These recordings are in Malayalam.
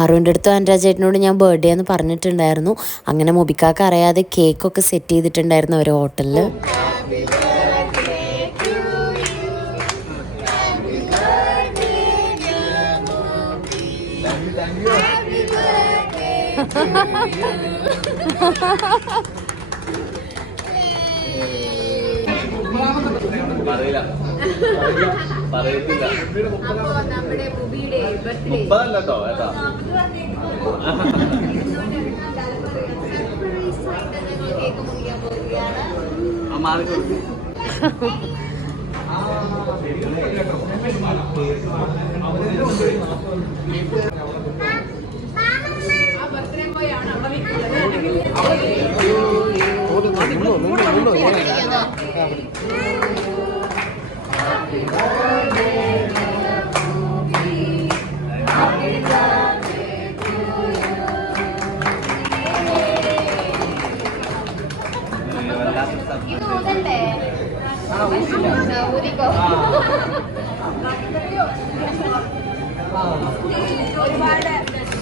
പാറുവിൻ്റെ അടുത്തും അനുരാജ് ചേട്ടനോട് ഞാൻ ബർത്ത്ഡേ എന്ന് പറഞ്ഞിട്ടുണ്ടായിരുന്നു. അങ്ങനെ മുബിക്കാക്ക് അറിയാതെ കേക്കൊക്കെ സെറ്റ് ചെയ്തിട്ടുണ്ടായിരുന്നു ഒരു ഹോട്ടലിൽ.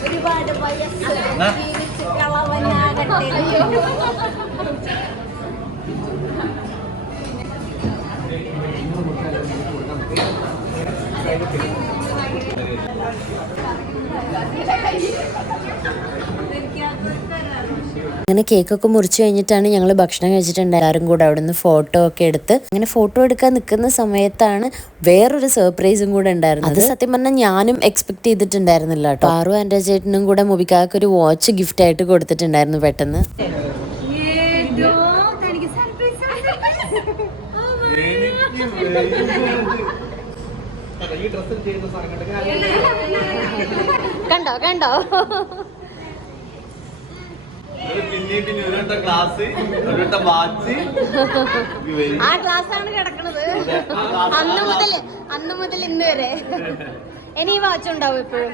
ഒരുപാട് വയസ്സ് കളവനാകട്ടെ. അങ്ങനെ കേക്കൊക്കെ മുറിച്ച് കഴിഞ്ഞിട്ടാണ് ഞങ്ങൾ ഭക്ഷണം കഴിച്ചിട്ടുണ്ട്. എല്ലാവരും കൂടെ അവിടെ നിന്ന് ഫോട്ടോ ഒക്കെ എടുത്ത് അങ്ങനെ ഫോട്ടോ എടുക്കാൻ നിൽക്കുന്ന സമയത്താണ് വേറൊരു സർപ്രൈസും കൂടെ ഉണ്ടായിരുന്നത്. അത് സത്യം പറഞ്ഞാൽ ഞാനും എക്സ്പെക്ട് ചെയ്തിട്ടുണ്ടായിരുന്നില്ല കേട്ടോ. പാറു എൻ്റെ ചേട്ടനും കൂടെ മുബിക്കാക്ക് ഒരു വാച്ച് ഗിഫ്റ്റ് ആയിട്ട് കൊടുത്തിട്ടുണ്ടായിരുന്നു പെട്ടെന്ന്. കണ്ടോ കണ്ടോ ആ ക്ലാസ്സാണ് കിടക്കണത് അന്ന് മുതൽ ഇന്ന് വരെ. ഇനി ഈ വാച്ച് ഉണ്ടാവും എപ്പോഴും.